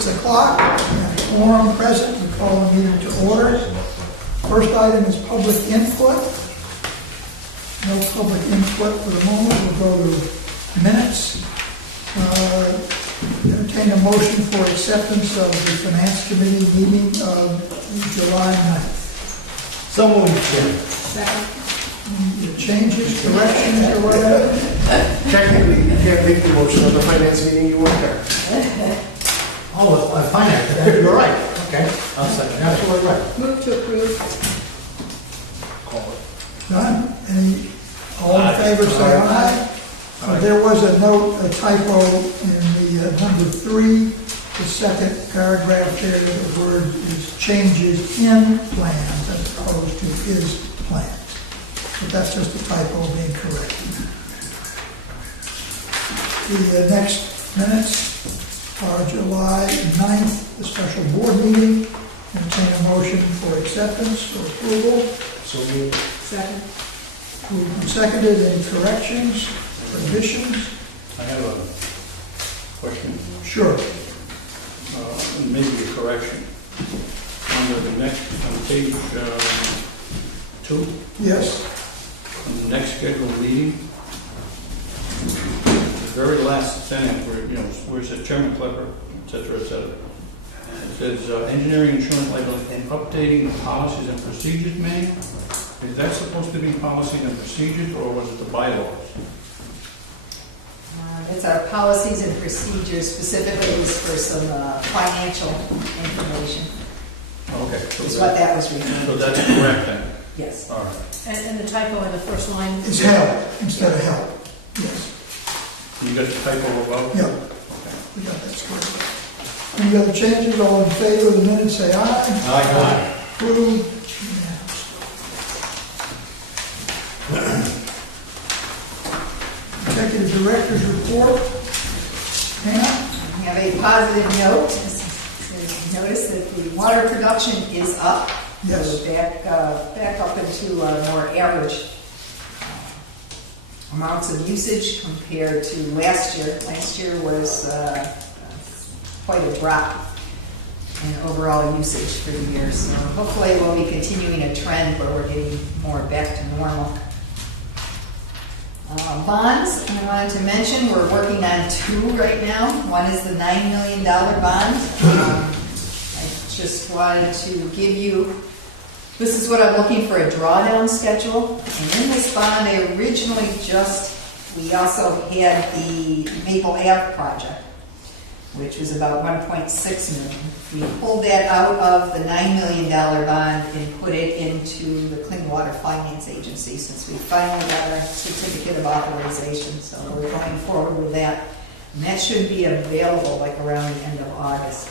6 o'clock, and quorum present, we call the meeting to order. First item is public input. No public input for the moment. We'll go to minutes. Entertain a motion for acceptance of the Finance Committee meeting of July 9th. So moved, Jim. Second. Any changes, corrections, or whatever? Technically, you can't make the motion on the finance meeting, you weren't there. Oh, finance, you're right. Okay, I'll second. Absolutely right. Move to approve. Call it. None? Any, all in favor, say aye. There was a note, a typo in the number 3, the second paragraph there, the word is changes in plans as opposed to is plans. But that's just a typo being corrected. The next minutes are July 9th, the special board meeting. Entertain a motion for acceptance or approval. So moved. Second. Moved and seconded. Any corrections, additions? I have a question, Sure. maybe a correction. On page 2, Yes. on the next scheduled meeting, the very last sentence where it says Chairman Klepper, et cetera, et cetera. It says engineering, insurance, liability, and updating the policies and procedures manual. Is that supposed to be policies and procedures, or was it the bylaws? It's our policies and procedures, specifically was for some financial information. Okay. Is what that was referring So to. that's correct then? Yes. All right. And the typo in the first line? It's help instead of help. Yes. You got the typo above? Yeah. Okay. We got that squared. Any other changes? All in favor of the minutes, say aye. Aye. Approved. Executive Director's Report. Hannah? We have a positive note. Notice that the water production is up. Yes. So back up into more average amounts of usage compared to last year. Last year was quite a drop in overall usage for the year. So hopefully we'll be continuing a trend where we're getting more back to normal. Bonds, I wanted to mention, we're working on 2 right now. One is the $9 million bond. I just wanted to give you, this is what I'm looking for, a drawdown schedule. And in this bond, we also had the Maple Ave project, which was about $1.6 million. We pulled that out of the $9 million bond and put it into the Clean Water Finance Agency since we finally got our certificate of authorization. So we're going forward with that. And that should be available like around the end of August.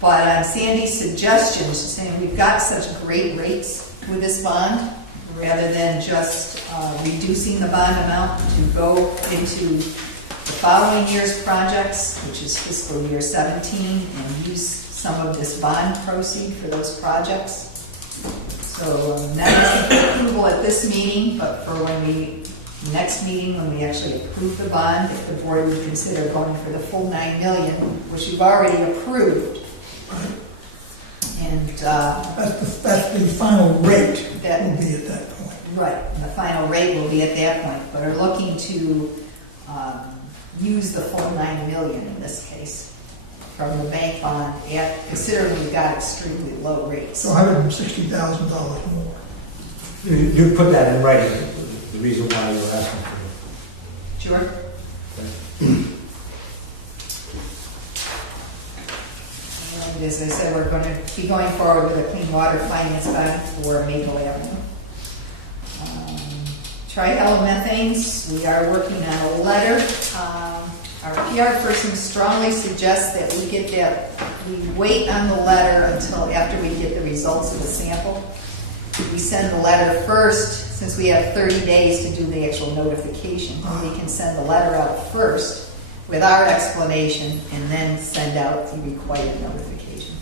But on Sandy's suggestion, she's saying we've got such great rates with this bond, rather than just reducing the bond amount to go into the following year's projects, which is fiscal year 17, and use some of this bond proceed for those projects. So not for approval at this meeting, but for next meeting when we actually approve the bond, if the board would consider going for the full $9 million, which you've already approved. And That's the final rate That- will be at that point. right, and the final rate will be at that point, but are looking to use the full $9 million in this case from the bank bond, considering we've got extremely low rates. So $160,000 more. You put that in writing, the reason why you're asking for it. Sure. And as I said, we're going to be going forward with a clean water finance bond for Maple Avenue. Trihalomethanes, we are working on a letter. Our PR person strongly suggests that we wait on the letter until after we get the results of the sample. We send the letter first, since we have 30 days to do the actual notification. We can send the letter out first with our explanation and then send out the required notification.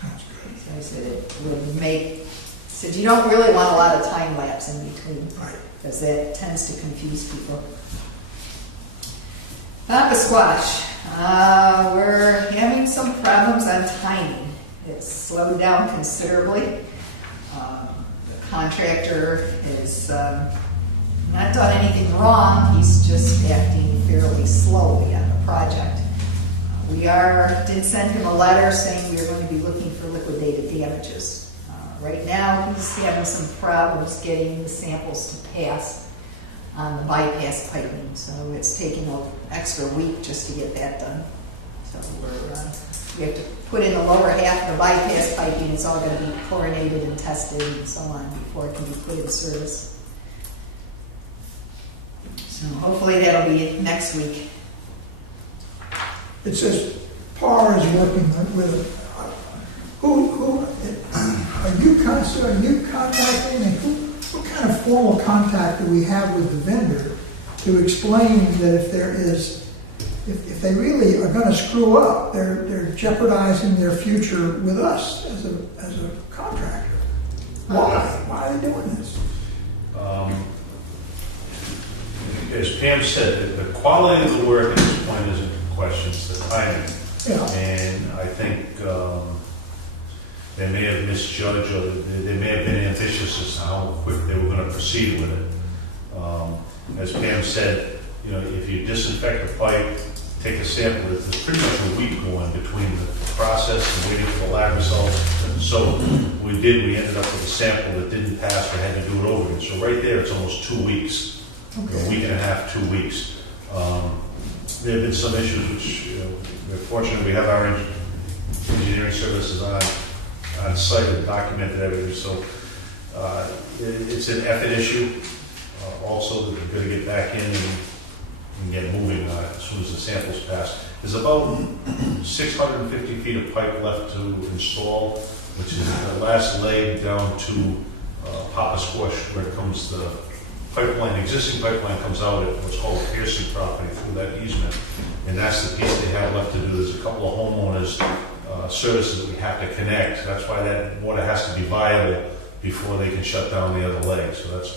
Sounds good. So I said it would make, said you don't really want a lot of time lapse in between. Right. Because that tends to confuse people. The squash. We're having some problems on timing. It's slowed down considerably. The contractor has not done anything wrong, he's just acting fairly slowly on the project. Did send him a letter saying we are going to be looking for liquidated damages. Right now, he's having some problems getting the samples to pass on the bypass piping, so it's taking an extra week just to get that done. So we have to put in the lower half of the bypass piping. It's all going to be chlorinated and tested and so on before it can be put in service. So hopefully that'll be next week. It says PAR is working with, who, are you contacting, and what kind of formal contact do we have with the vendor to explain that if they really are gonna screw up, they're jeopardizing their future with us as a contractor? Why are they doing this? As Pam said, the quality of the work at this point isn't in question, it's the timing. Yeah. And I think they may have misjudged, or they may have been ambitious as to how quick they were going to proceed with it. As Pam said, if you disinfect the pipe, take a sample, there's pretty much a week going between the process and waiting for the lab results. So we ended up with a sample that didn't pass, we had to do it over again. So right there, it's almost 2 weeks. Okay. A week and a half, 2 weeks. There have been some issues which, we're fortunate we have our engineering services on site and documented everything. So it's an effort issue. Also, that we're going to get back in and get moving on it as soon as the samples pass. There's about 650 feet of pipe left to install, which is the last leg down to Papa Squash, where it comes the pipeline, existing pipeline comes out at what's called Pearson property through that easement, and that's the piece they have left to do. There's a couple of homeowners services that we have to connect. That's why that water has to be viable before they can shut down the other leg. So that's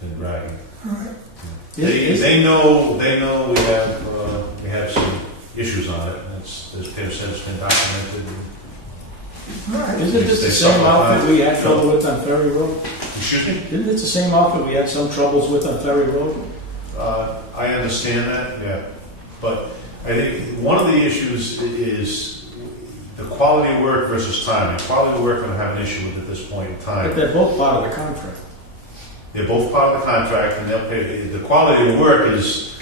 been dragging. All right. They know we have some issues on it. As Pam said, it's been documented. All right. Isn't this the same outfit we had trouble with on Ferry Road? Excuse me? Isn't it the same outfit we had some troubles with on Ferry Road? I understand that, yeah. But I think one of the issues is the quality of work versus timing. Quality of work, I'm going to have an issue with at this point in time. But they're both part of the contract. They're both part of the contract, and they'll pay. The quality of work is,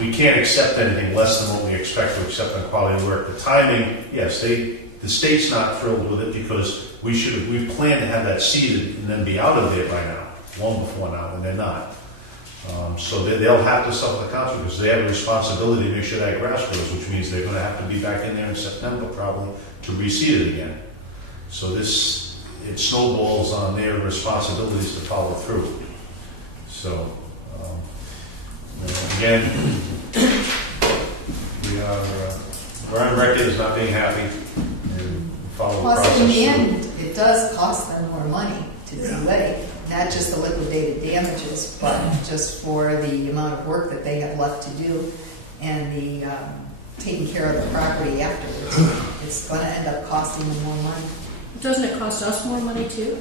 we can't accept anything less than what we expect to accept on quality of work. The timing, yes, the state's not thrilled with it because we planned to have that seeded and then be out of there by now, long before now, and they're not. So they'll have to suffer the consequences because they have a responsibility to make sure that grass grows, which means they're going to have to be back in there in September probably to reseed it again. So it snowballs on their responsibilities to follow through. So again, we're on record as not being happy and follow the process. Plus, in the end, it does cost them more money to delay, not just the liquidated damages, but just for the amount of work that they have left to do and the taking care of the property afterwards. It's going to end up costing them more money. Doesn't it cost us more money too?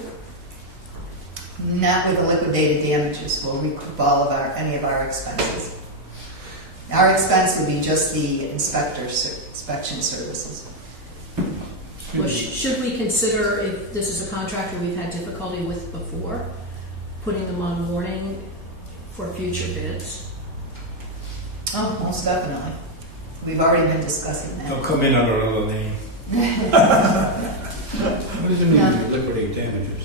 Not with the liquidated damages. We'll recoup any of our expenses. Our expense would be just the inspection services. Well, should we consider, if this is a contractor we've had difficulty with before, putting them on warning for future bids? Oh, most definitely. We've already been discussing that. They'll come in under another name. What does it mean to liquidate damages?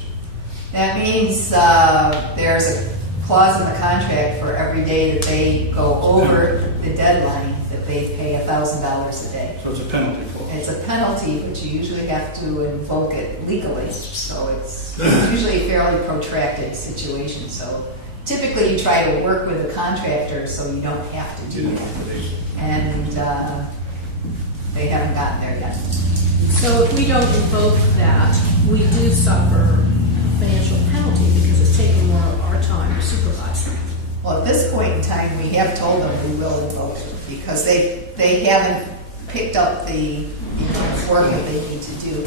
That means there's a clause in the contract for every day that they go over the deadline that they pay $1,000 a day. So it's a penalty for it. It's a penalty, but you usually have to invoke it legally, so it's usually a fairly protracted situation. So typically you try to work with the contractor so you don't have to do that. And they haven't gotten there yet. So if we don't invoke that, we do suffer financial penalty because it's taking more of our time to supervise them. Well, at this point in time, we have told them we will invoke it. because they haven't picked up the work that they need to do.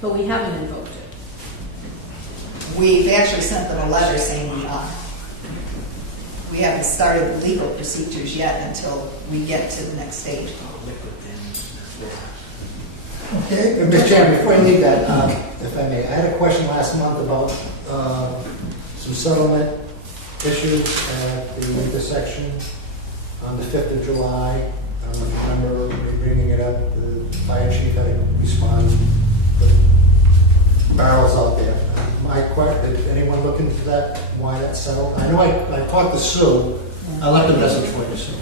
But we haven't invoked it. We've actually sent them a letter saying we are. We haven't started the legal procedures yet until we get to the next stage. Okay? Mr. Chairman, before you leave that, if I may, I had a question last month about some settlement issues at the intersection on the 5th of July. I don't remember me bringing it up. The fire chief had to respond, put barrels out there. My question, did anyone look into that, why that settled? I know I talked to Sue. I left a message for you, Sue.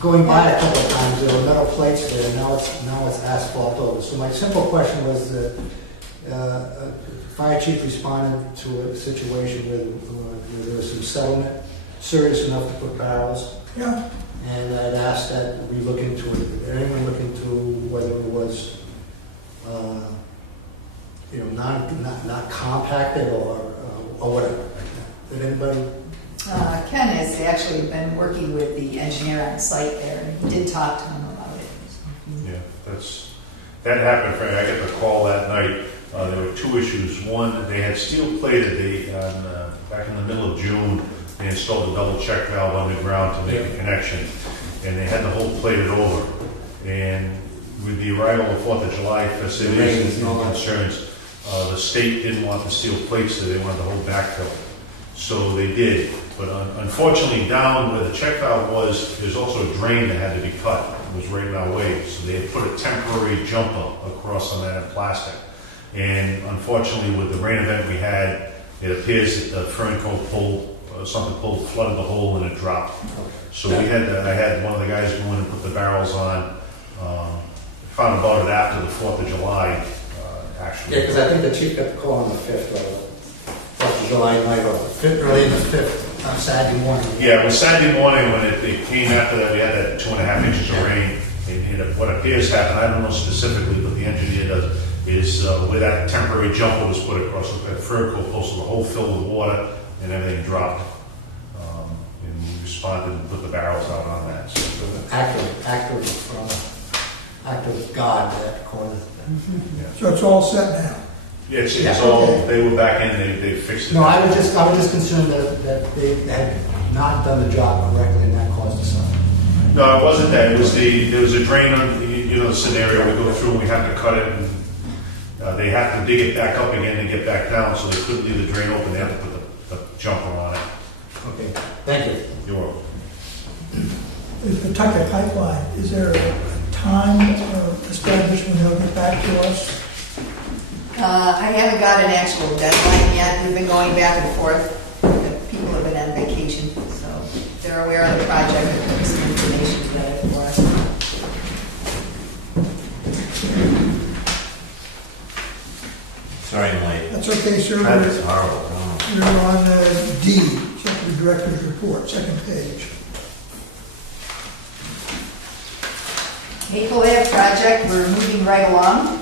Going by a couple of times, there were metal plates there, and now it's asphalt over. So my simple question was that fire chief responded to a situation where there was some settlement, serious enough to put barrels. Yeah, And I'd asked that we look into it. Did anyone look into whether it was, not compacted or whatever? Did anybody? Ken has actually been working with the engineer on site there, and he did talk to him about it. Yeah, that happened, Frank. I got the call that night. There were two issues. One, they had steel plated. Back in the middle of June, they installed a double check valve underground to make a connection, and they had the hole plated over. And with the arrival of 4th of July festivities and concerns, the state didn't want the steel plates, so they wanted the whole backfill. So they did. But unfortunately, down where the check valve was, there's also a drain that had to be cut. It was right in our way. So they had put a temporary jumper across on that in plastic. And unfortunately, with the rain event we had, it appears that the fern coat flooded the hole and it dropped. So I had one of the guys go in and put the barrels on. Found about it after the 4th of July, actually. Yeah, because I think the chief got the call on the 5th or 4th of July night or early in the 5th on Saturday morning. Yeah, it was Saturday morning when it came after that. We had that 2.5 inches of rain. And what appears to happen, I don't know specifically, but the engineer does, is where that temporary jumper was put across that fur coat posted, the hole filled with water and everything dropped. And we responded and put the barrels out on that. So, active God that corner. yeah. so it's all set now. Yeah, it's Yeah. all, they were back in, they fixed it. No, I was just concerned that they had not done the job correctly and that caused the suffering. No, it wasn't that. It was there was a drain on the scenario. We go through and we have to cut it, and they have to dig it back up again and get back down, so they couldn't leave the drain open. They had to put the jumper on it. Okay, thank you. You're welcome. The Tucker pipeline, is there a time established when they'll get back to us? I haven't got an actual deadline yet. We've been going back and forth. People have been on vacation, so they're aware of the project and putting some information together for us. Sorry I'm late. That's okay, sir. That's horrible. You're on D, Executive Director's Report, second page. Maple Ave project, we're moving right along.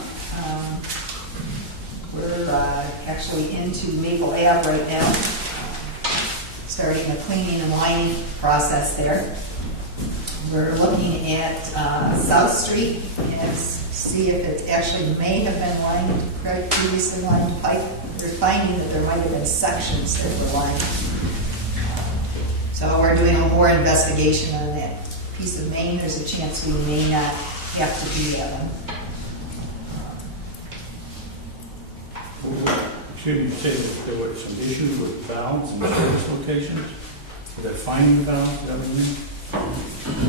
We're actually into Maple Ave right now, starting a cleaning and lining process there. We're looking at South Street and see if it actually may have been lined, previously lined pipe. We're finding that there might have been sections that were lined. So we're doing a more investigation on that piece of main. There's a chance we may not have to do that one. Excuse me, you said that there were some issues with valves and service locations? Is that finding valves, is that what you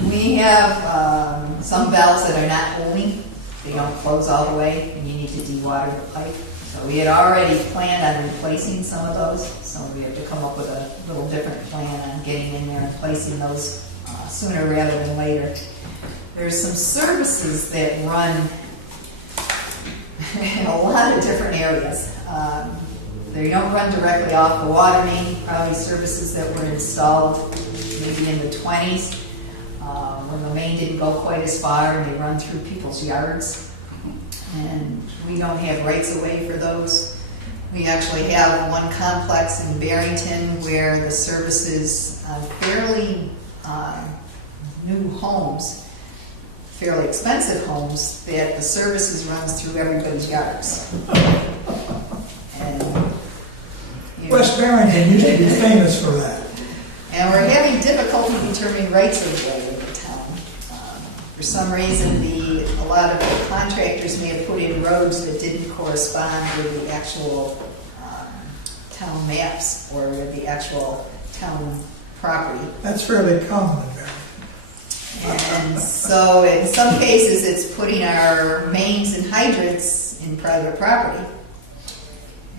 mean? We have some valves that are not holding. They don't close all the way, and you need to dewater the pipe. So we had already planned on replacing some of those, so we have to come up with a little different plan on getting in there and placing those sooner rather than later. There's some services that run in a lot of different areas. They don't run directly off the water main, probably services that were installed maybe in the 20s. When the main didn't go quite as far, and they run through people's yards. And we don't have rights of way for those. We actually have one complex in Barrington where the services on fairly new homes, fairly expensive homes, that the services runs through everybody's yards. And, you know, West Barrington used to be famous for that. and we're having difficulty determining rights of way in the town. For some reason, a lot of the contractors may have put in roads that didn't correspond with the actual town maps or with the actual town property. That's fairly common in Barrington. And so in some cases, it's putting our mains and hydrants in private property.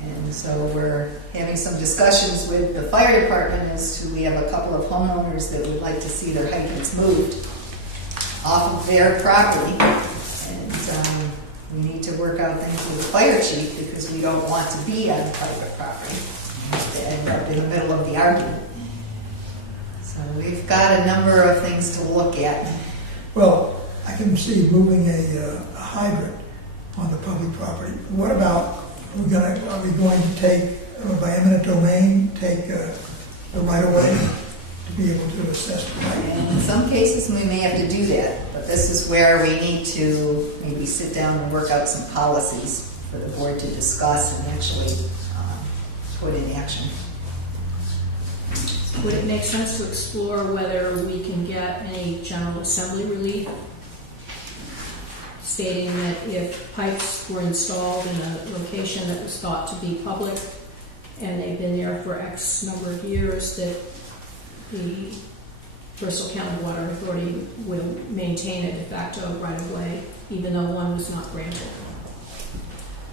And so we're having some discussions with the fire department as to, we have a couple of homeowners that would like to see their hydrants moved off of their property. And we need to work out things with the fire chief because we don't want to be on private property. To end up in the middle of the argument. So we've got a number of things to look at. Well, I can see moving a hydrant on the public property. What about, are we going to take, by eminent domain, take the right of way to be able to assess the right? And in some cases, we may have to do that, but this is where we need to maybe sit down and work out some policies for the board to discuss and actually put in action. Would it make sense to explore whether we can get any General Assembly relief stating that if pipes were installed in a location that was thought to be public and they've been there for X number of years, that the Bristol County Water Authority would maintain a de facto right-of-way, even though one was not granted?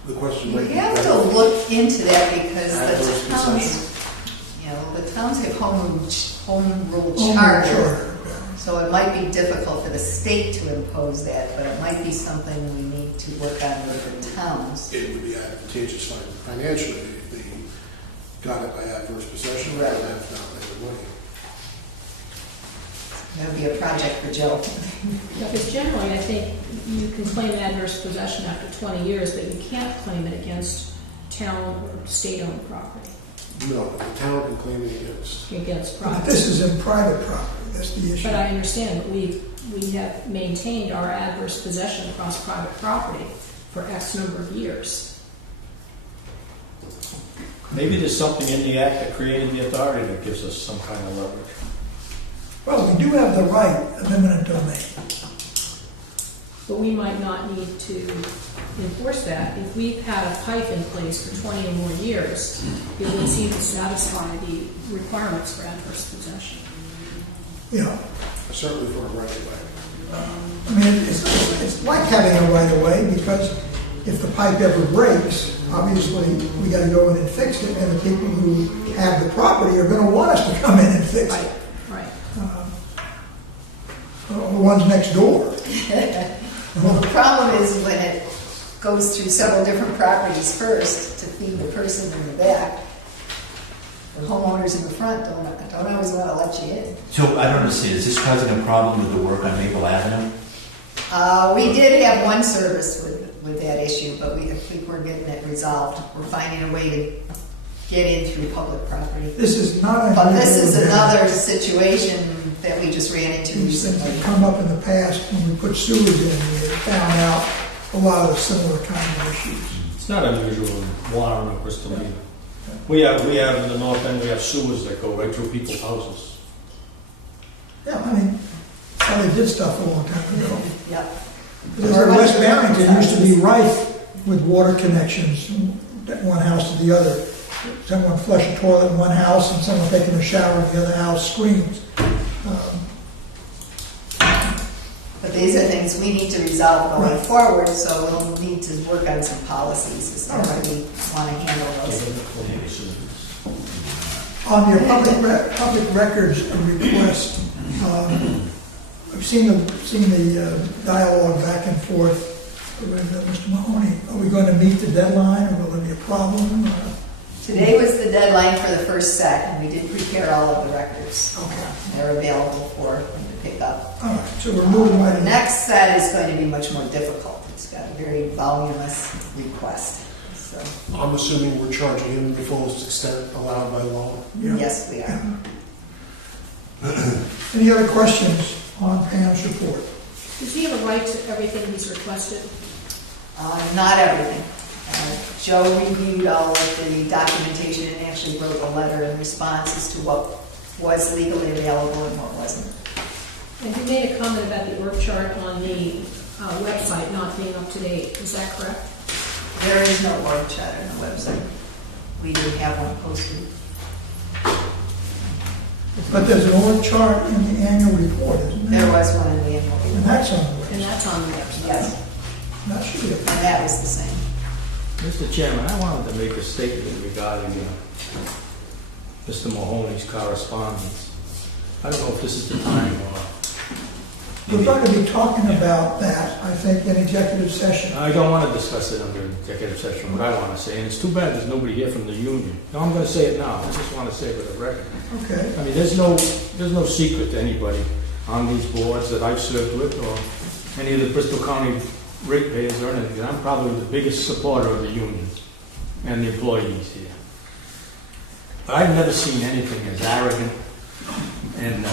The question You might be have to better. look into that because Adverse the towns, possession. you know, the towns have home rule Oh, charter. sure. So it might be difficult for the state to impose that, but it might be something we need to work on with the towns. It would be advantageous financially if they got it by adverse possession rather than have not made the money. That would be a project for Joe. Because generally, I think you can claim adverse possession after 20 years, but you can't claim it against town or state-owned property, No, the town can claim it against. But property. this is in private property, that's the issue. But I understand that we have maintained our adverse possession across private property for X number of years. Maybe there's something in the act that created the authority that gives us some kind of leverage. Well, we do have the right of eminent domain. But we might not need to enforce that. If we've had a pipe in place for 20 or more years, it would seem to satisfy the requirements for adverse possession. Yeah, Certainly for a right of way. I mean, it's like having a right of way because if the pipe ever breaks, obviously, we gotta go in and fix it, and the people who have the property are gonna want us to come in and fix it. Right. The ones next door. Well, the problem is when it goes through several different properties first to feed the person in the back, the homeowners in the front don't always want to let you in. So I don't understand, is this causing a problem with the work on Maple Avenue? We did have one service with that issue, but I think we're getting it resolved. We're finding a way to get in through public property. This is not unusual. But this is another situation that we just ran into These things recently. have come up in the past when we put sewers in, we found out a lot of similar kind of issues. It's not unusual in Warren or Bristol either. We have in the north end, we have sewers that go right through people's houses. Yeah, I mean, that's how they did stuff a long time ago. Yep. Because West Barrington used to be rife with water connections, one house to the other. Someone flush a toilet in one house and someone taking a shower in the other house screams. But these are things we need to resolve going Right. forward, so we'll need to work on some policies as to how we want to handle those. On your public records request, I've seen the dialogue back and forth with Mr. Mahoney. Are we going to meet the deadline, or will there be a problem? Today was the deadline for the first set, and we did prepare all of the records. Okay. They're available for them to pick up. All right, so we're moving right The ahead. next set is going to be much more difficult. It's got a very voluminous request. So, I'm assuming we're charging him the fullest extent allowed by law. Yeah. yes, we are. Any other questions on Pam's report? Does he have a right to everything he's requested? Not everything. Joe reviewed all of the documentation and actually wrote a letter in response as to what was legally available and what wasn't. And you made a comment about the org chart on the website not being up to date. Is that correct? There is no org chart on the website. We do have one posted. But there's an org chart in the annual report, isn't there? There was one in the annual And report. that's on the And website. that's on the website. Yes, That should be, and that was the same. Mr. Chairman, I wanted to make a statement regarding Mr. Mahoney's correspondence. I don't know if this is the time or... we're going to be talking about that, I think, in executive session. I don't want to discuss it under executive session, what I want to say, and it's too bad there's nobody here from the union. No, I'm going to say it now, I just want to say it for the record. Okay. I mean, there's no secret to anybody on these boards that I've served with, or any of the Bristol County ratepayers or anything. I'm probably the biggest supporter of the union and the employees here. But I've never seen anything as arrogant and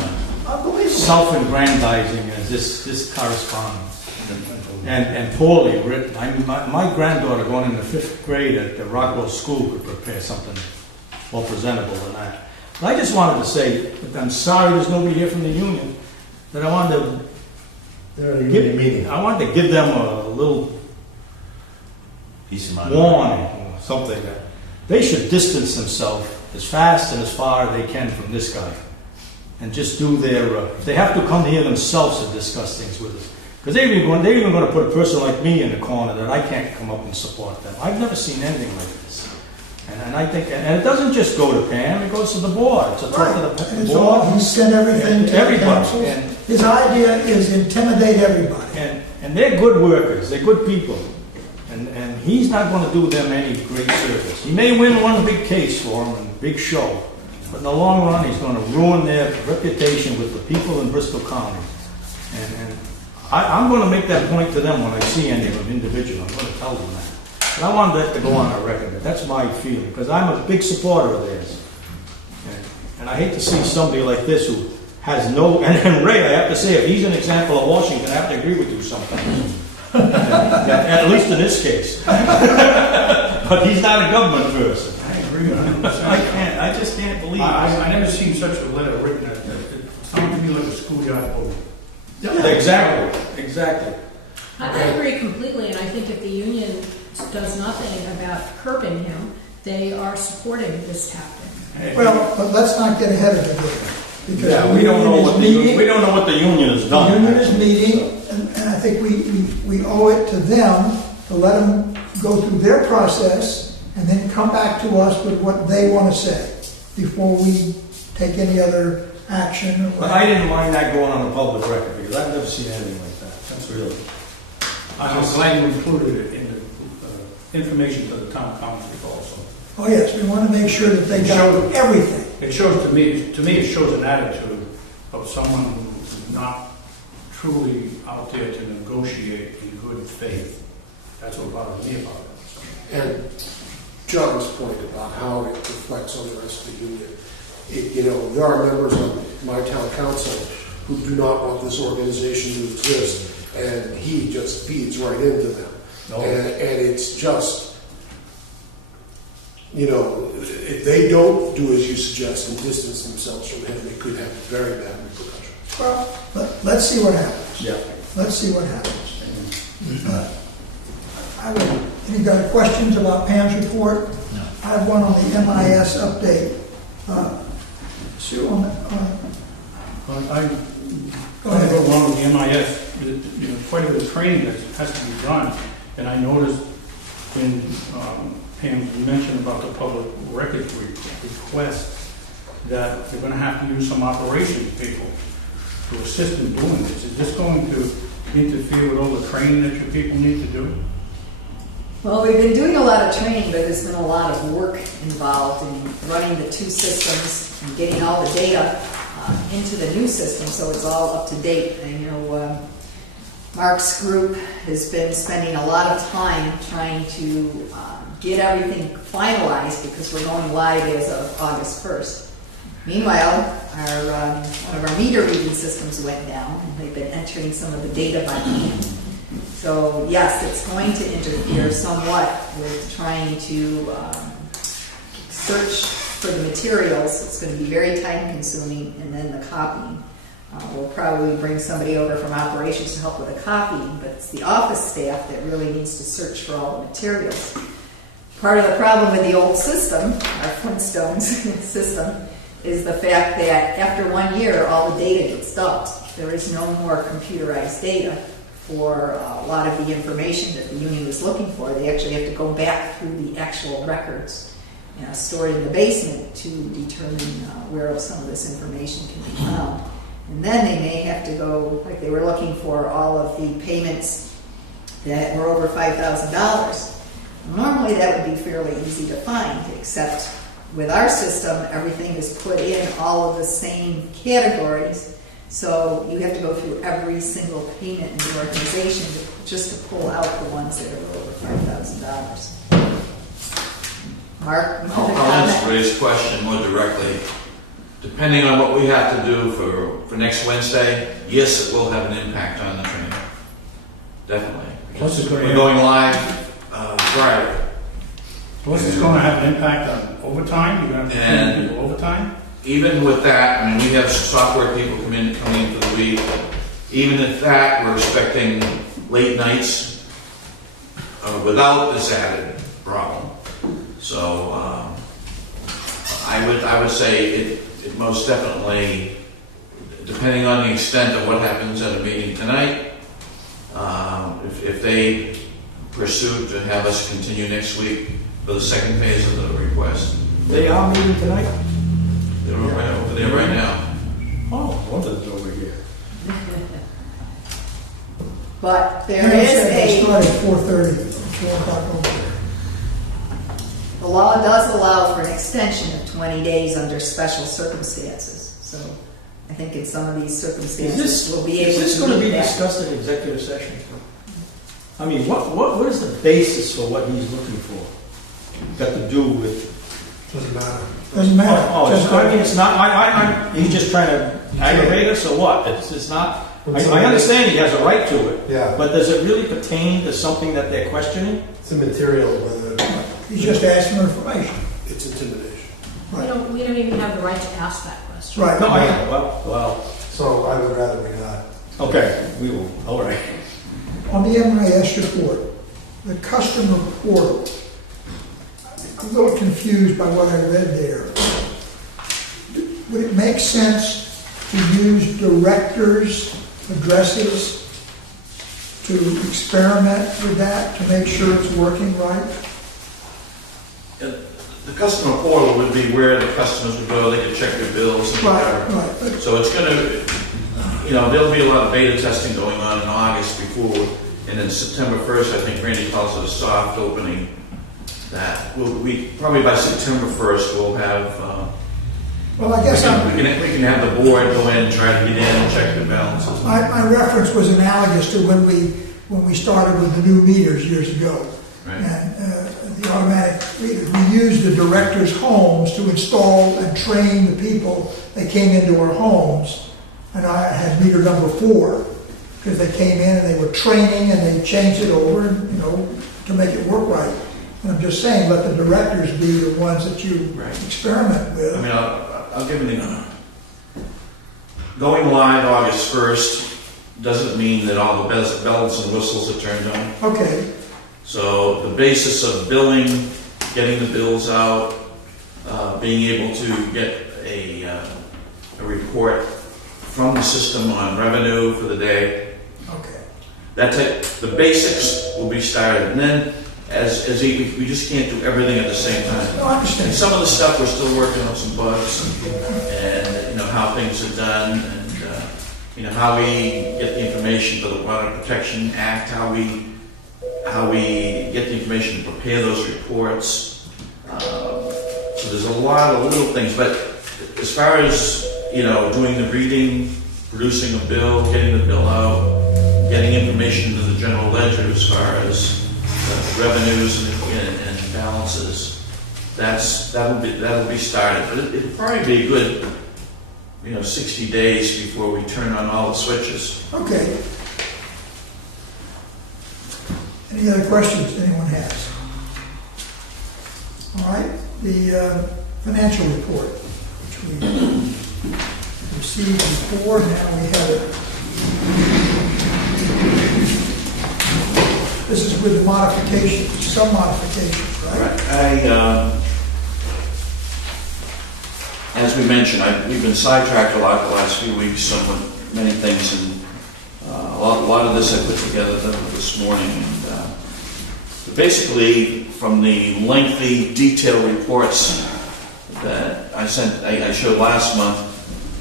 Unbelievable. self-aggrandizing as this correspondence. And poorly written. I mean, my granddaughter going into 5th grade at the Rockwell School could prepare something more presentable than that. But I just wanted to say, that I'm sorry there's nobody here from the union, that I wanted to They're at a union meeting. I wanted to give them a little Peace of mind. warning or something that they should distance themselves as fast and as far as they can from this guy. And just do their, they have to come here themselves to discuss things with us. Because they're even going to put a person like me in the corner that I can't come up and support them. I've never seen anything like this. And I think, and it doesn't just go to Pam, it goes to the board. It's a talk to Right. the And it's all, he sent everything to the Everybody. council. And- His idea is intimidate everybody. And they're good workers, they're good people. And he's not going to do them any great service. He may win one big case for them and big show, but in the long run, he's going to ruin their reputation with the people in Bristol County. And I'm going to make that point to them when I see any of them individually. I'm going to tell them that. But I wanted that to go on our record. That's my feeling, because I'm a big supporter of theirs. And I hate to see somebody like this who has no, and Ray, I have to say, if he's an example of Washington, I have to agree with you sometimes. At least in this case. But he's not a government person. I agree on it. I just can't believe it. I never seen such a letter written. It sounded to me like a schoolyard vote. Exactly. I agree completely, and I think if the union does nothing about curbing him, they are supporting this tactic. Well, but let's not get ahead of the game. Because Yeah, the we don't know union what is the meeting. we don't know what the union has The done. union is meeting, and I think we owe it to them to let them go through their process and then come back to us with what they want to say before we take any other action. or But I didn't mind that going on the public record, because I've never seen anything like that. That's really. I'm glad you included it in the information to the town council also. Oh, yes, we want to make sure that they got everything. It shows to me, it shows an attitude of someone who's not truly out there to negotiate in good faith. That's what bothers me about it. And John's point about how it reflects on the rest of the union. There are members of my town council who do not want this organization to exist, and he just feeds right into them. No. And it's just, if they don't do as you suggest and distance themselves from him, it could have very bad repercussions. Well, let's see what happens. Yeah. Let's see what happens. Any other questions about Pam's report? No. I have one on the MIS update. Sue, I go ahead. go along with the MIS, quite a bit of training that has to be done. And I noticed when Pam mentioned about the public records request that they're going to have to use some operations people to assist in doing this. Is this going to interfere with all the training that your people need to do? Well, we've been doing a lot of training, but there's been a lot of work involved in running the two systems and getting all the data into the new system so it's all up to date. I know Mark's group has been spending a lot of time trying to get everything finalized because we're going live as of August 1st. Meanwhile, one of our meter reading systems went down, and they've been entering some of the data by hand. So yes, it's going to interfere somewhat with trying to search for the materials. It's going to be very time consuming, and then the copying. We'll probably bring somebody over from operations to help with the copying, but it's the office staff that really needs to search for all the materials. Part of the problem with the old system, our Flintstones system, is the fact that after 1 year, all the data gets dumped. There is no more computerized data for a lot of the information that the union was looking for. They actually have to go back through the actual records stored in the basement to determine where some of this information can be found. And then they may have to go, like they were looking for all of the payments that were over $5,000. Normally that would be fairly easy to find, except with our system, everything is put in all of the same categories. So you have to go through every single payment in the organization just to pull out the ones that are over $5,000. Mark, you I'll have a answer comment? Ray's question more directly. Depending on what we have to do for next Wednesday, yes, it will have an impact on the training. Definitely. What's it We're going live Friday. What's this going to have an impact on overtime? You're going to have to pay people overtime? Even with that, I mean, we have software people coming in for the week. Even at that, we're expecting late nights without this added problem. So I would say it most definitely, depending on the extent of what happens at a meeting tonight, if they pursue to have us continue next week for the second phase of the request. They are meeting tonight? They're right over there right now. Oh, what is over here? But there They is said they a, start at 4:30, 4 o'clock over there. the law does allow for an extension of 20 days under special circumstances. So I think in some of these circumstances, we'll be able to Is this going to be do that. discussed in executive session? I mean, what is the basis for what he's looking for? Got to do with... Doesn't matter. Doesn't matter. Oh, Just- I mean, it's not, he's just trying to aggravate us or what? It's not, I understand he has a right to it. Yeah. But does it really pertain to something that they're questioning? It's a material, whether, He's just asking for information. It's intimidation. We don't even have the right to ask that question. Right. No, well, so I would rather we not. okay, we will, all right. On the MIS report, the customer portal, I'm a little confused by what I read there. Would it make sense to use directors' addresses to experiment with that, to make sure it's working right? The customer portal would be where the customers would go, they could check their bills and whatever. Right. So it's going to, there'll be a lot of beta testing going on in August before, and then September 1st, I think Randy calls it a soft opening. That we probably by September 1st we'll have. Well, I guess we can have the board go in and try to get in and check the balances. my reference was analogous to when we started with the new meters years ago. Right. And the automatic readers. We used the directors' homes to install and train the people that came into our homes. And I had meter number 4 because they came in and they were training and they changed it over, to make it work right. And I'm just saying, let the directors be the ones that you Right. experiment with. I mean, I'll give you going live August 1st doesn't mean that all the bells and whistles are turned on. Okay, So the basis of billing, getting the bills out, being able to get a report from the system on revenue for the day, okay. the basics will be started. And then we just can't do everything at the same time. No, I understand. And some of the stuff we're still working on some bugs and how things are done and how we get the information for the Water Protection Act, how we get the information to prepare those reports. So there's a lot of little things, but as far as doing the reading, producing a bill, getting the bill out, getting information to the general ledger as far as revenues and balances. That'll be started, but it'll probably be a good, 60 days before we turn on all the switches. Okay. Any other questions anyone has? All right, the financial report, which we received before, now we have it. This is with modifications, some modifications, right? As we mentioned, we've been sidetracked a lot the last few weeks on many things, and a lot of this I put together this morning. And basically, from the lengthy, detailed reports that I showed last month,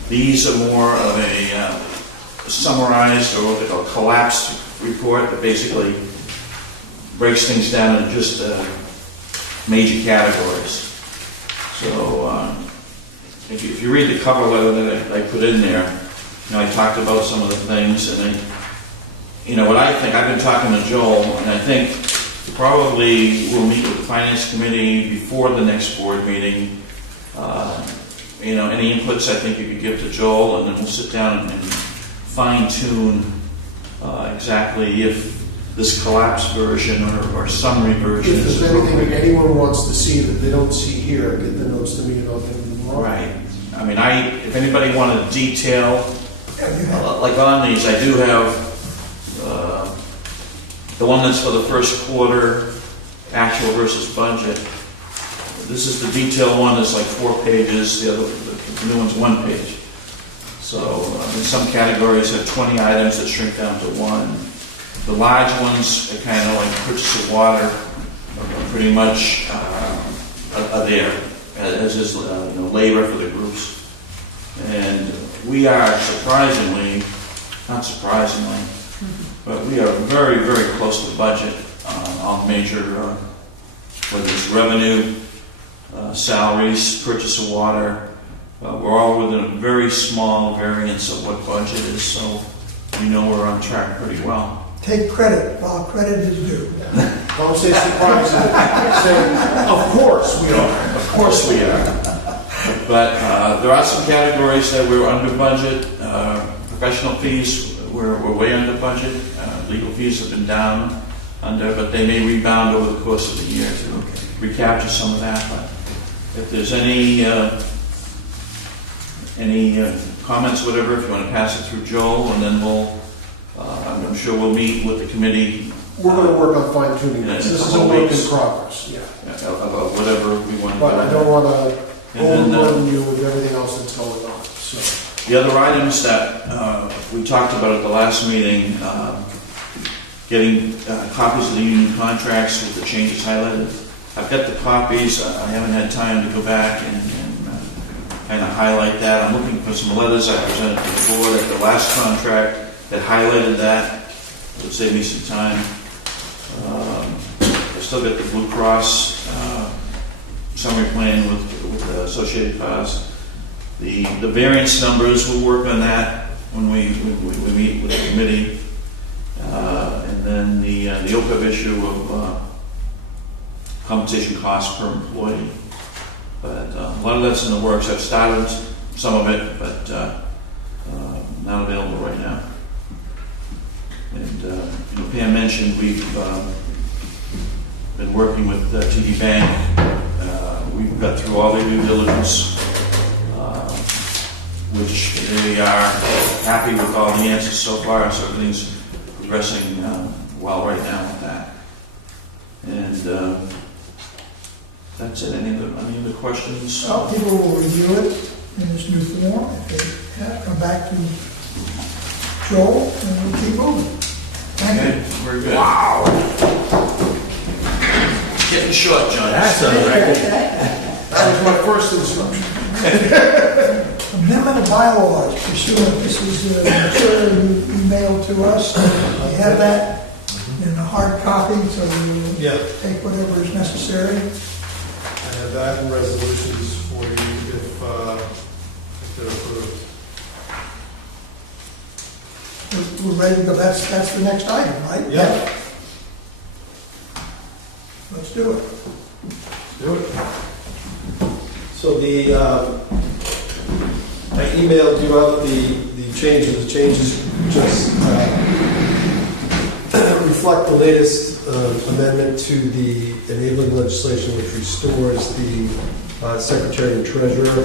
these are more of a summarized or what they call collapsed report that basically breaks things down into just major categories. So if you read the cover letter that I put in there, I talked about some of the things, and what I think, I've been talking to Joel, and I think probably we'll meet with the Finance Committee before the next board meeting. Any inputs I think you could give to Joel, and then we'll sit down and fine-tune exactly if this collapsed version or summary version If is there's anything appropriate. anyone wants to see that they don't see here, get the notes to me and I'll give them tomorrow. Right. I mean, if anybody wanted detail, Yeah, you have. like on these, I do have the one that's for the first quarter, actual versus budget. This is the detail one, that's like 4 pages, the new one's 1 page. So in some categories have 20 items that shrink down to 1. The large ones are kind of like purchase of water, are pretty much are there, as is labor for the groups. And we are not surprisingly, but we are very, very close to budget on major, whether it's revenue, salaries, purchase of water. We're all within a very small variance of what budget is, so we know we're on track pretty well. Take credit while credit is due. Don't say surprising, say, of course we are. Of course we are. But there are some categories that we're under budget. Professional fees, we're way under budget. Legal fees have been down under, but they may rebound over the course of the year to recapture some of that. But if there's any comments, whatever, if you want to pass it through Joel, and then I'm sure we'll meet with the committee. We're going to work on fine tuning Yeah, this. in a This is a couple work in weeks. progress, yeah. About whatever we want to do. But I don't want to And then, overburden you with everything else that's going on, so. The other items that we talked about at the last meeting, getting copies of the union contracts with the changes highlighted. I've got the copies. I haven't had time to go back and kind of highlight that. I'm looking for some letters I presented to the board at the last contract that highlighted that. It would save me some time. I still got the Blue Cross summary plan with the associated costs. The variance numbers, we'll work on that when we meet with the committee. And then the OPEB issue of compensation costs per employee. But a lot of that's in the works. I've started some of it, but not available right now. And Pam mentioned we've been working with TD Bank. We've got through all the due diligence, which they are happy with all the answers so far, so everything's progressing well right now with that. And that's it. Any other questions? Well, people will review it in this new form. If they come back to Joel, and we'll keep moving. Thank you. Okay, we're good. Wow. Getting short, John. That's all right. That was my first instruction. Amendment of bylaws pursuant, this is material you emailed to us. You have that in a hard copy, so we'll Yeah. take whatever is necessary. I have that in resolutions for you if they're approved. we're ready to go, that's the next item, right? Yeah. Let's do it. Do it. So I emailed you out the changes. The changes just reflect the latest amendment to the enabling legislation which restores the secretary and treasurer.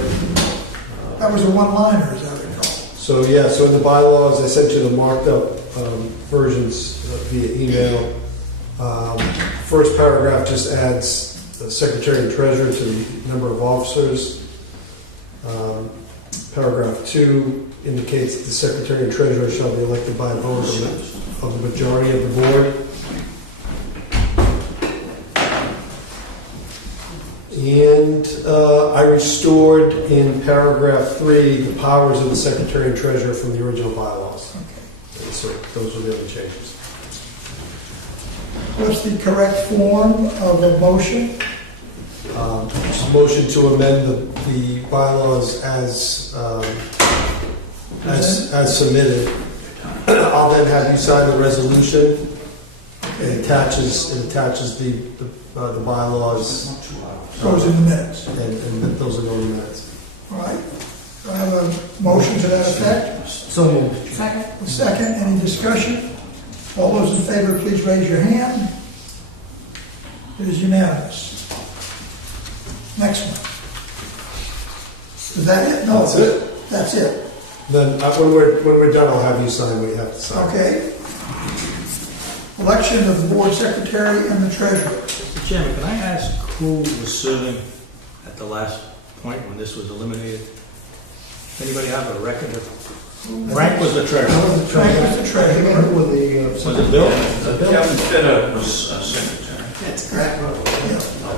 That was a one-liner, as I recall. So in the bylaws, I sent you the marked up versions via email. First paragraph just adds the secretary and treasurer to the number of officers. Paragraph 2 indicates that the secretary and treasurer shall be elected by a vote of the majority of the board. And I restored in paragraph 3 the powers of the secretary and treasurer from the original bylaws. And so those are the other changes. What's the correct form of a motion? Just a motion to amend the bylaws as submitted. I'll then have you sign the resolution. It attaches the bylaws. Goes in the minutes. And those are going in the minutes. All right. Do I have a motion to that effect? So moved. Second. A second, any discussion? All those in favor, please raise your hand. It is unanimous. Next one. Is that it? No. That's it. That's it. Then when we're done, I'll have you sign what you have to sign. Okay. Election of the board secretary and the treasurer. Mr. Chairman, can I ask who was serving at the last point when this was eliminated? Does anybody have a record of? Frank was the treasurer. Frank was the treasurer. With the, Was it Bill? Kevin Fitter was secretary. That's correct.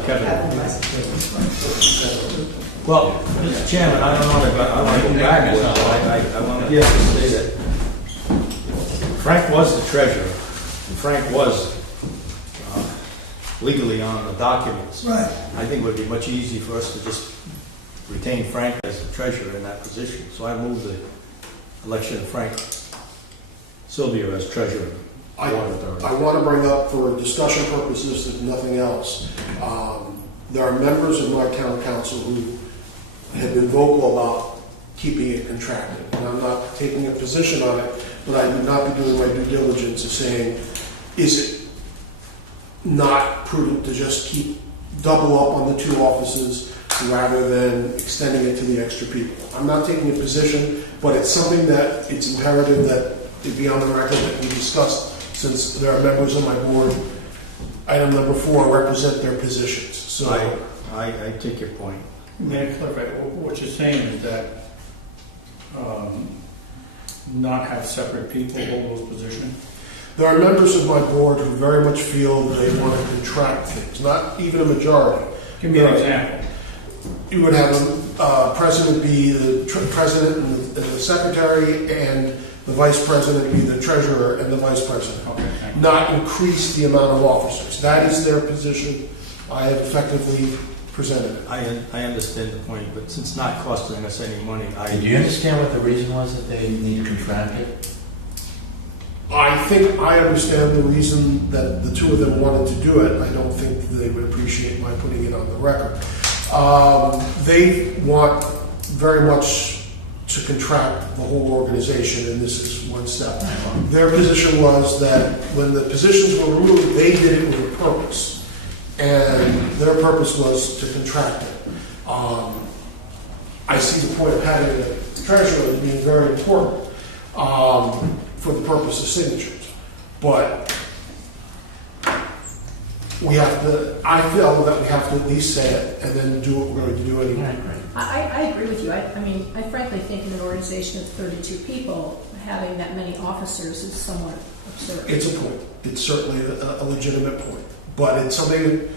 Kevin. Well, Mr. Chairman, I don't know, but I want to go backwards. I want to say that Frank was the treasurer. And Frank was legally on the documents. Right. I think it would be much easier for us to just retain Frank as the treasurer in that position. So I move the election of Frank Sylvia as treasurer. I want to bring up for discussion purposes, if nothing else, there are members of my town council who have been vocal about keeping it contracted. And I'm not taking a position on it, but I would not be doing my due diligence of saying, is it not prudent to just keep double up on the 2 offices rather than extending it to the extra people? I'm not taking a position, but it's something that it's imperative that it be on the record that we discussed, since there are members of my board. Item number 4 represent their positions. So I take your point. May I clarify, what you're saying is that not have separate people hold those positions? there are members of my board who very much feel that they want to contract things, not even a majority. Give me an example. You would have a president be the president and the secretary, and the vice president be the treasurer and the vice president. Okay, thank you. Not increase the amount of officers. That is their position. I have effectively presented it. I understand the point, but since it's not costing us any money, Do you understand what the reason was that they need contracted? I think I understand the reason that the two of them wanted to do it. I don't think they would appreciate my putting it on the record. They want very much to contract the whole organization, and this is one step. Their position was that when the positions were removed, they did it with a purpose, and their purpose was to contract it. I see the point of having a treasurer as being very important for the purpose of signatures, but we have to, I feel that we have to at least say it and then do what we're going to do anyway. I agree with you. I mean, I frankly think in an organization of 32 people, having that many officers is somewhat absurd. It's a point. It's certainly a legitimate point, but it's something that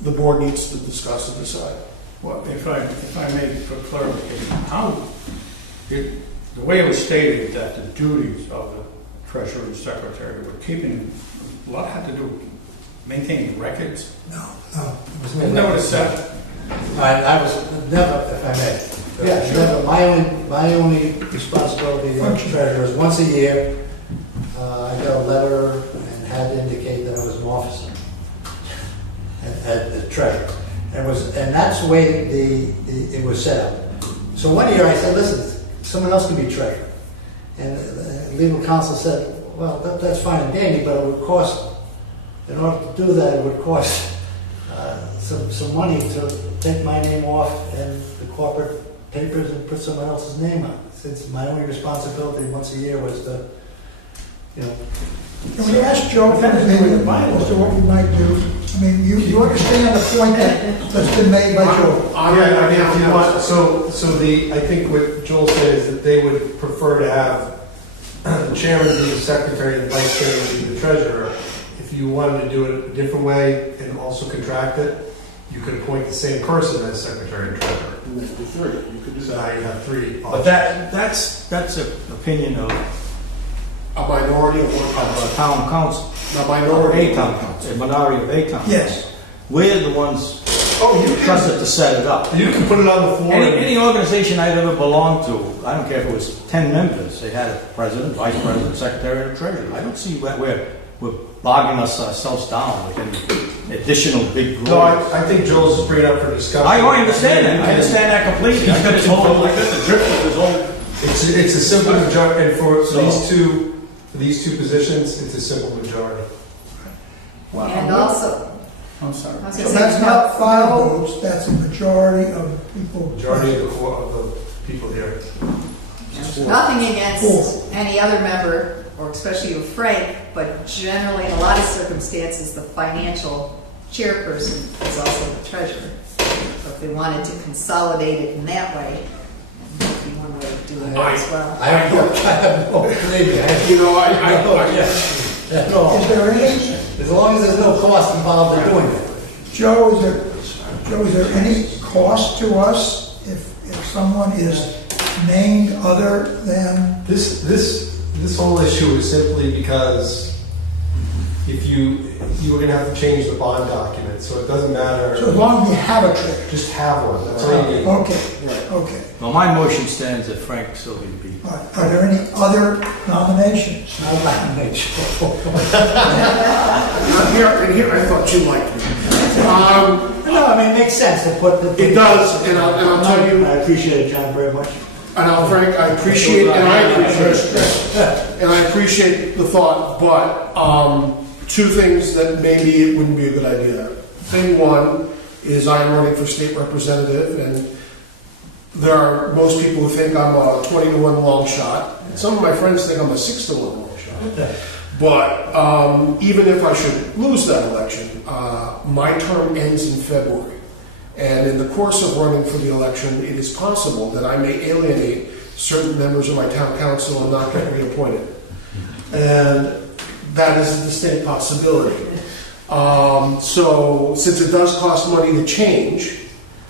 the board needs to discuss and decide. Well, if I may, for clarification, the way it was stated that the duties of the treasurer and secretary were keeping, a lot had to do with maintaining records. No. Isn't that what it said? I was never, if I may. Yeah, never. My only responsibility as treasurer is once a year, letter and had to indicate that I was an officer at the treasurer. And that's the way it was set up. So one year I said, listen, someone else can be treasurer. And legal counsel said, well, that's fine and dandy, but it would cost, in order to do that, it would cost some money to take my name off and the corporate papers and put someone else's name on it. Since my only responsibility once a year was to, Can we ask Joe for his opinion as to what we might do? I mean, you understand the point that's been made by Joe? Yeah, I mean, if you want, I think what Joel said is that they would prefer to have the chairman be the secretary and the vice chairman be the treasurer. If you wanted to do it a different way and also contract it, you could appoint the same person as secretary and treasurer. And then do three, you could do So now that. you have three. But that's an opinion of A minority of one a council. town council, A or minority. a town council, a minority of a town. Yes. We're the ones Oh, you trusted to set it up. can put it on the floor. Any organization I've ever belonged to, I don't care if it was 10 members, they had a president, vice president, secretary, and a treasurer. I don't see where we're bogging ourselves down with any additional big group. No, I think Joel's just bringing up for discussion. I understand that. I understand that completely. I got his whole, I got the drift of his whole. It's a simple majority, and for these two positions, it's a simple majority. And also, I'm sorry. I was So gonna say, that's not no- 5 no- votes, that's a majority of people. Majority of the people here. Nothing against Four. any other member, or especially with Frank, but generally, in a lot of circumstances, the financial chairperson is also the treasurer. So if they wanted to consolidate it in that way, that would be one way of doing it as well. I have no, believe me, I have You know, at all. Is there any, As long as there's no cost involved in doing it. Joe, is there any cost to us if someone is named other than, This whole issue is simply because if you were gonna have to change the bond document, so it doesn't matter. so as long as you have a treasurer? Just have one, that's all you need. Okay, okay. Well, my motion stands that Frank Sylvia be. Are there any other nominations? I'll nominate you. here, I thought you liked me. No, I mean, it makes sense to put the. It does, and I'll tell you, I appreciate it, John, very much. and Frank, I appreciate the thought, but two things that maybe it wouldn't be a good idea. Thing one is I'm running for state representative, and there are most people who think I'm a 20-1 long shot. Some of my friends think I'm a 6-1 long shot. But even if I should lose that election, my term ends in February. And in the course of running for the election, it is possible that I may alienate certain members of my town council and not get reappointed. And that is a distinct possibility. So since it does cost money to change,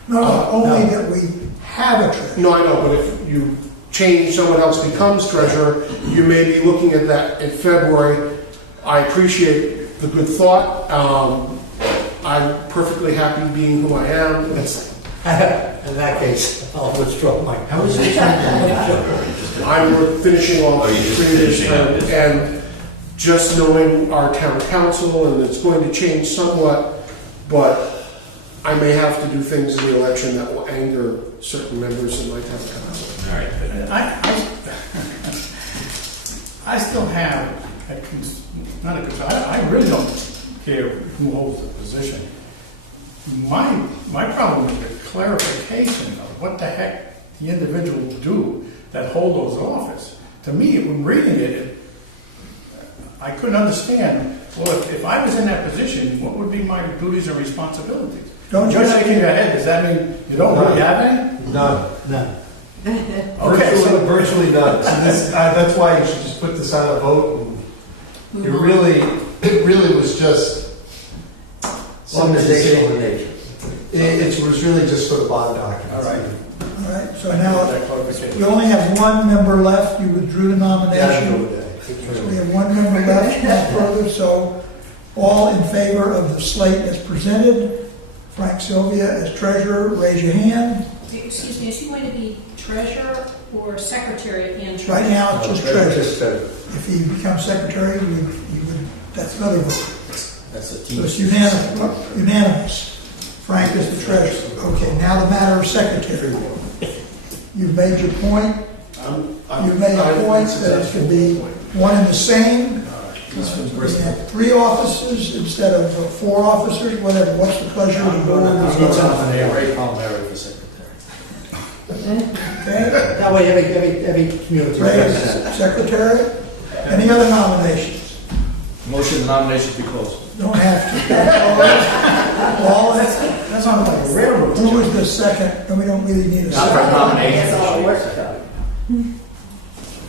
No, only that we have a treasurer. no, I know, but if you change, someone else becomes treasurer, you may be looking at that in February. I appreciate the good thought. I'm perfectly happy being who I am. In that case, I'll withdraw my. How is it? I'm finishing off Oh, you're just previous finishing up term, this. and just knowing our town council, and it's going to change somewhat, but I may have to do things in the election that will anger certain members of my town council. All right. I still have not a concern. I really don't care who holds the position. My problem is the clarification of what the heck the individuals do that hold those office. To me, when reading it, I couldn't understand, well, if I was in that position, what would be my duties and responsibilities? Don't you You're have- shaking your head, does that mean you don't really have any? None. None. Okay, so Virtually none. So that's why you should just put this on a vote. And it really was just. Organizational in nature. It was really just for the bond document. All right. All right, so now, That clarification. we only have one member left, you withdrew the Yeah, I nomination. know that. So we have one member left, no further, so all in favor of the slate as presented, Frank Sylvia as treasurer, raise your hand. Excuse me, is he going to be treasurer or secretary and treasurer? Right now, it's just treasurer. Just treasurer. If he becomes secretary, we That's another vote. That's a So team. it's unanimous. Frank is the treasurer. Okay, now the matter of secretary. You've made your point. You've made a point that it could be one and the same. We have 3 officers instead of 4 officers, whatever. What's the pleasure of the board? Ray Palmieri for secretary. Okay, That way every community. Ray is secretary. Any other nominations? Motion, the nominations be closed. Don't have to. All That's on like a railroad. who was the second? And we don't really need a Not for second. nominations.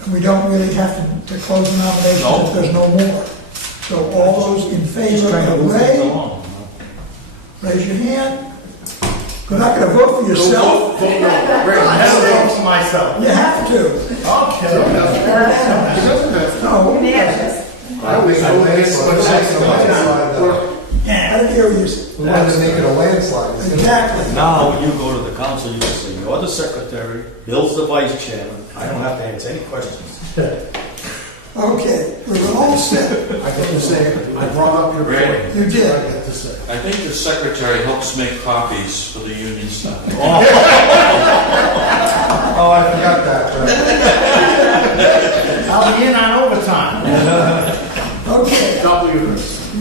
And we don't really have to close the nominations No. if there's no more. So all those in Just favor trying to of move things Ray, along. raise your hand. You're not gonna vote for yourself. You have to. Okay. No. Unanimous. I always go against what I say. I didn't hear what you said. We wanted to make it a landslide. Exactly. Now, when you go to the council, you can say, you're the secretary, Bill's the vice chairman, I don't have to answer any questions. Okay, we're all set. I got to say, I brought up your Ray. point. You did. I got to say. I think the secretary helps make copies for the union stuff. Oh, I forgot that. I'll be in on overtime. Okay. W.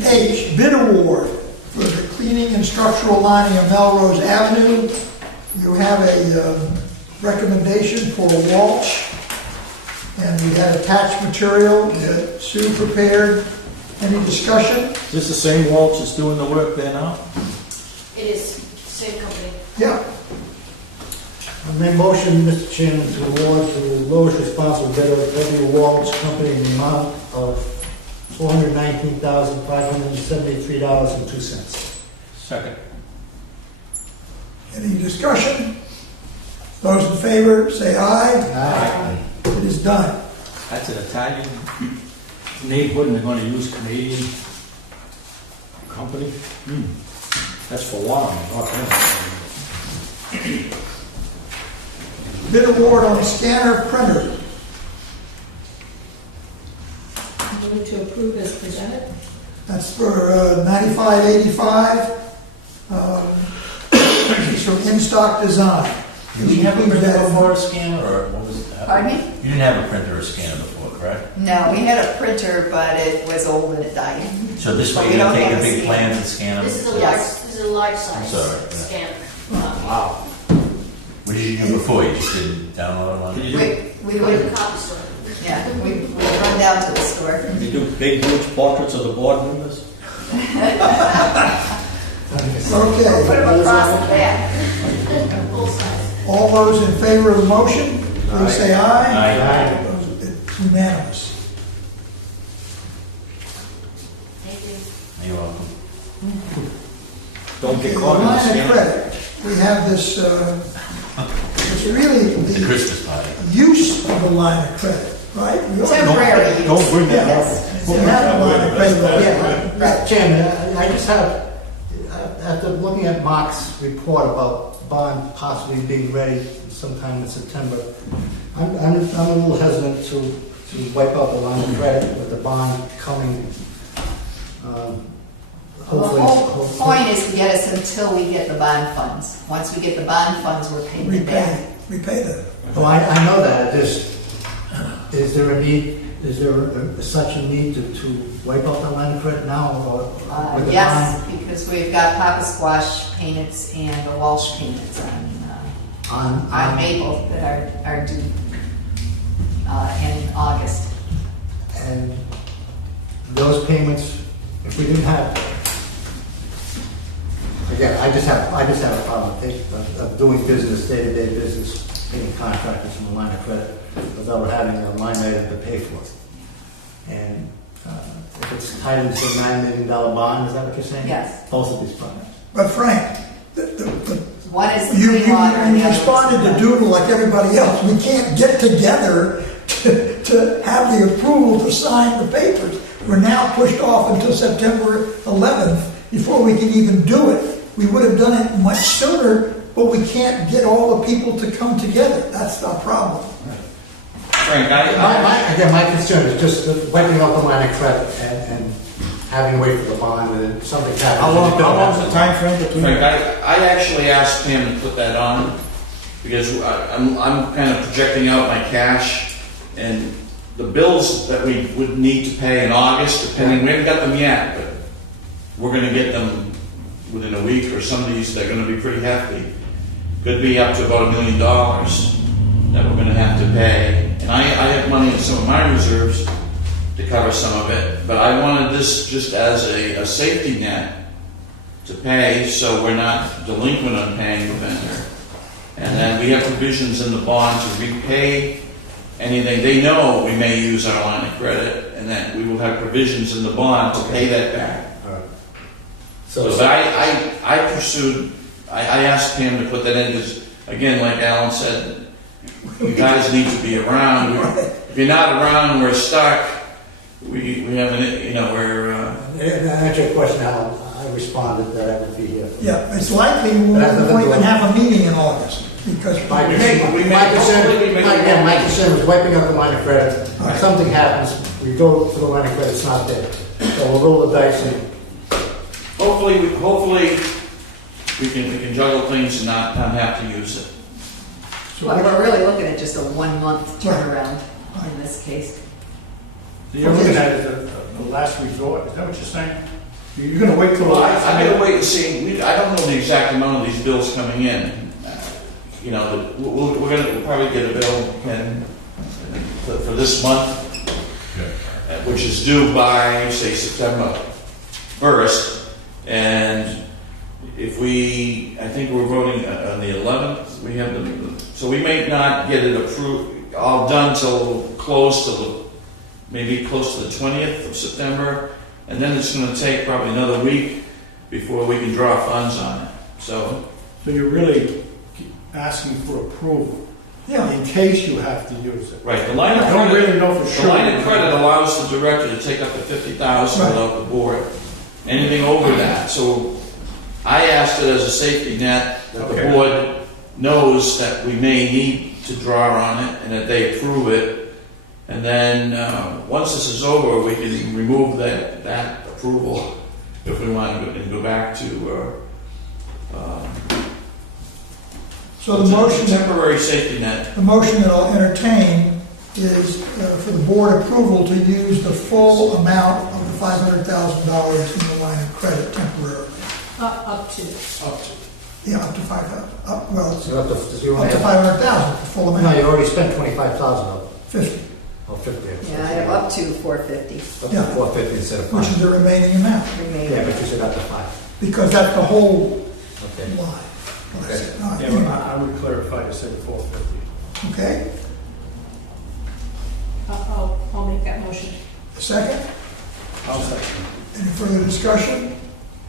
H, bid award for the cleaning and structural lining of Melrose Avenue. You have a recommendation for Walsh, and we had attached material that Sue prepared. Any discussion? Is this the same Waltz that's doing the work there now? It is, same company. Yeah. I make motion, Mr. Chairman, to award to the lowest responsible bidder, W. Walsh Company, in the amount of $419,573.02. Second. Any discussion? Those in favor, say aye. Aye. It is done. That's an Italian neighborhood, and they're gonna use Canadian company? That's for one, not them. Bid award on scanner printer. Move to approve as presented. That's for 9585. It's from In Stock Design. Did you have a Includes printer that- before, a scanner, or what was it? Pardon me? You didn't have a printer or scanner before, correct? No, we had a printer, but it was old and it died. So this But way we you don't take have the a big scanner. plans and scan them? This is a Yes. large, this is a large size Sorry, yeah. scanner. Wow. What did you do before? You just didn't download them on? Can you We do, would, Go to the copy store. yeah, we would run down to the store. can you do big, huge portraits of the board members? Okay. Put them across the back. Full size. All those in favor of the motion, please say aye. Aye. Those- It's unanimous. Thank you. You're welcome. Don't Okay, get the caught in the line of scanner. credit. We have this, it's really The the Christmas party. use of the line of credit, right? We ought to- Temporary use. Don't bring that Yes. up. We have a line of credit, but we have- Mr. Chairman, I just have, after looking at Mark's report about bond possibly being ready sometime in September, I'm a little hesitant to wipe out the line of credit with the bond coming. The whole point is to get us until we get the bond funds. Once we get the bond funds, we're paying it back. repay them. Well, I know that, is there a need, is there such a need to wipe out the line of credit now, or with the Yes, bond? because we've got Papa Squash payments and the Walsh payments on Maple that are due in August. And those payments, if we didn't have, again, I just have a problem of doing business, day-to-day business, paying contractors from a line of credit without having a line item to pay for it. And if it's tied into a $9 million bond, is that what you're saying? Yes. Both of these projects. But Frank, One is the you clean water and the other is responded to the- Doodle like everybody else. We can't get together to have the approval to sign the papers. We're now pushed off until September 11th before we can even do it. We would have done it much sooner, but we can't get all the people to come together. That's the problem. Frank, My concern is just wiping out the line of credit and having to wait for the bond, and then something happens. How long's the time frame between? Frank, I actually asked Pam to put that on, because I'm kind of projecting out my cash, and the bills that we would need to pay in August, depending, we haven't got them yet, but we're gonna get them within a week, or some of these, they're gonna be pretty hefty. Could be up to about $1 million that we're gonna have to pay. And I have money in some of my reserves to cover some of it, but I wanted this just as a safety net to pay, so we're not delinquent on paying the vendor. And then we have provisions in the bond to repay anything. They know we may use our line of credit, and that we will have provisions in the bond to pay that back. So I pursued, I asked Pam to put that in, because, again, like Alan said, you guys need to be around. If you're not around, we're stuck. We haven't, we're... To answer your question, Alan, I responded that I would be here. Yeah, it's likely we won't even have a meeting in August, because. My concern was wiping out the line of credit. If something happens, we go for the line of credit, it's not there. So we'll roll the dice and Hopefully, we can juggle things and not have to use it. Well, we're really looking at just a 1 month turnaround in this case. So you're looking at it as the last resort, is that what you're saying? You're gonna wait till the Well, last I gotta minute? wait and see. I don't know the exact amount of these bills coming in. We're gonna probably get a bill for this month, which is due by, say, September 1st. And if I think we're voting on the 11th, we have so we may not get it approved, all done till maybe close to the 20th of September. And then it's gonna take probably another week before we can draw funds on it. So you're really asking for approval, Yeah, in case you have to use it. right, the line of I don't credit. really know for The sure. line of credit allows the director to take up to $50,000 Right. without the board. Anything over that. So I asked it as a safety net, that the Okay. board knows that we may need to draw on it, and that they approve it. And then, once this is over, we can remove that approval if we want to, and go back to, so the motion, temporary safety net. the motion that I'll entertain is for the board approval to use the full amount of the $500,000 in the line of credit temporarily. Up to. Yeah, up to 5,000, well, so you up to only have, 500,000, the full no, amount, you already spent 25,000 of it. 50, Oh, 50. Yeah, I have up to 450 Up to Yeah. 450 instead of which 5. is the remaining amount, remaining. Yeah, but you said up to 5. because that's the whole Okay. line. What I said. All right, Yeah, anyway. but I would clarify to say 450. Okay, I'll make that motion. a second? I'll second. Any further discussion?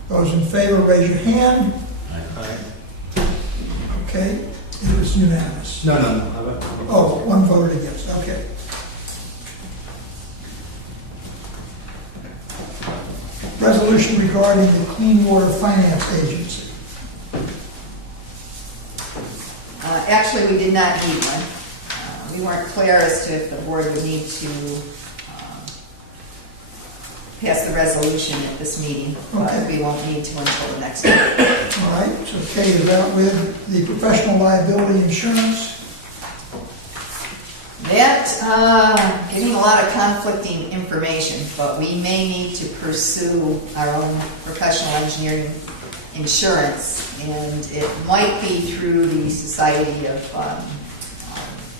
Those in favor, raise your hand. Okay, it was unanimous. No. Oh, one voted against, okay. Resolution regarding the Clean Water Finance Agency. Actually, we did not need one. We weren't clear as to if the board would need to pass the resolution at this meeting, but Okay. we won't need to until the next one. All right, so Kate is out with the professional liability insurance. That, getting a lot of conflicting information, but we may need to pursue our own professional engineering insurance, and it might be through the Society of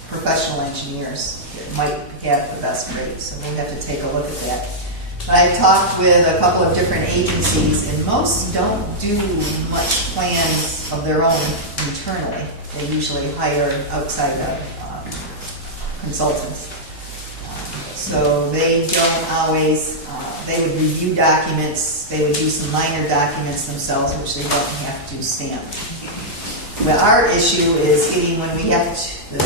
Professional Engineers. It might have the best rates, so we'll have to take a look at that. But I talked with a couple of different agencies, and most don't do much plans of their own internally. They usually hire outside consultants. So they don't always, they would review documents, they would do some minor documents themselves, which they don't have to stamp. But our issue is getting, when we have to, the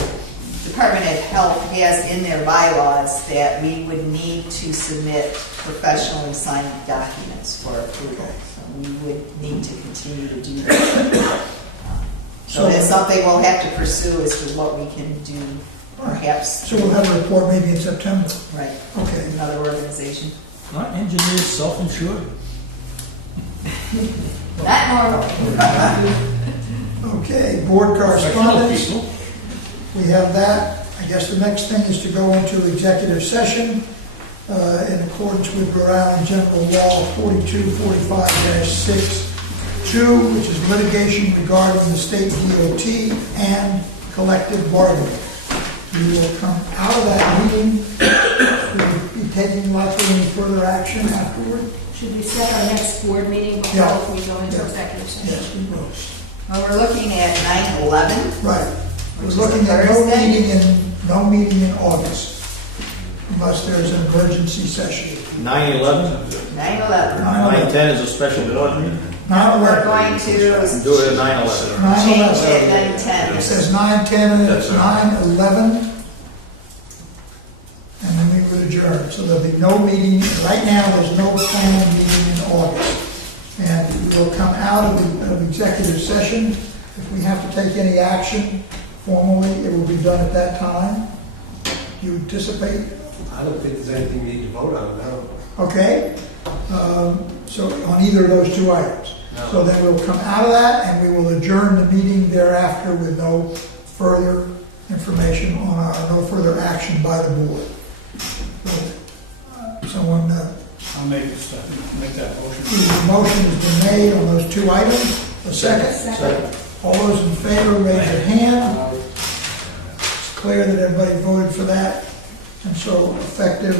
Department of Health has in their bylaws that we would need to submit professionally signed documents for approval. So we would need to continue to do that. So that's something we'll have to pursue as to what we can do, perhaps. So we'll have a report maybe in September. Right, Okay, another organization. Aren't engineers self-insured? Not normal. Okay, board Professional correspondence. people. We have that. I guess the next thing is to go into executive session in accordance with Rhode Island General Law 4245-6-2, which is litigation regarding the state DOT and collective bargaining. We will come out of that meeting. We'll be taking likely any further action afterward. Should we set our next board meeting Yeah. before we go into Yeah. executive session? Yes, we will. Well, we're looking at 9/11. Right. We're Which is looking a at Thursday? no meeting in August, unless there's an emergency session. 9/11? 9/11. 9/10 is a special board meeting. We're 9/11. going to Do it at 9/11. 9/11. change it at It 9/10. says 9/10 and it's That's right. 9/11. And then we would adjourn. So there'll be no meeting, right now, there's no planned meeting in August. And we'll come out of executive session. If we have to take any action formally, it will be done at that time. Do you anticipate? I don't think there's anything we need to vote on now. Okay? So on either of those two items. So then we'll come out of that and we will adjourn the meeting thereafter with no further information on no further action by the board. So, someone, I'll make that motion. the motion has been made on those two items. A second? Second. All those in favor, raise your hand. It's clear that everybody voted for that. And so effective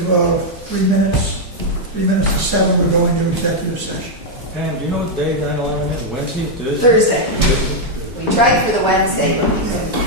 3 minutes to 7, we're going to executive session. Pam, do you know what day 9/11 is? Wednesday, Thursday? Thursday. We tried for the Wednesday, but we couldn't.